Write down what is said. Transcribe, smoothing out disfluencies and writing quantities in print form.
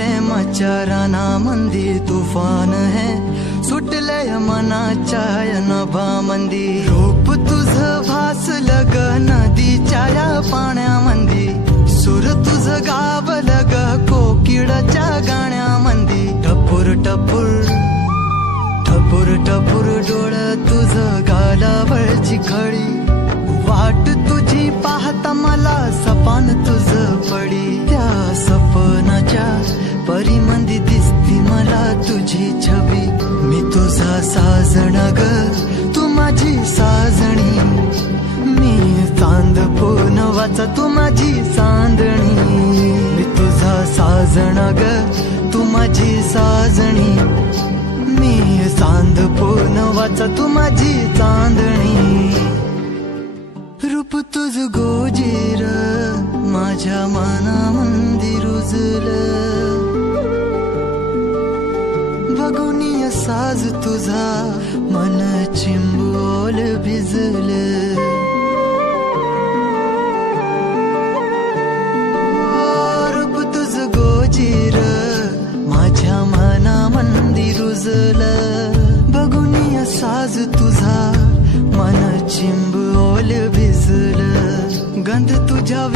प्रेमाच्या रानामंदी तुफान है सुटलय मनाच्या नभामंदी रूप तुझं भासलं ग नदीच्या या पाण्यामंदी सुर तुझं गावलं ग कोकिळाच्या गाण्यामंदी टपूर टपूर टपूर टपूर डोळ तुझं गालावरची खळी वाट तुझी पाहता मला सपान तुझं पडी त्या सपनाच्या परीमंदी दिसती मला तुझी छबी मी तुझा साजणा ग तू माझी साजणी मी चांद पूनवाचा तू माझी चांदणी मी तुझा साजणा ग तू माझी साजणी मी चांद पूनवाचा तू माझी चांदणी रूप तुझ गोजीर माझ्या मनामंदी रुजलं बघुनी साज तुझा मन चिंबोल भिजलं रूप तुझ गोजीर माझ्या मनामंदी रुजलं बघुनी साज तुझा मन चिंबोल भिजलं गंध तुझ्या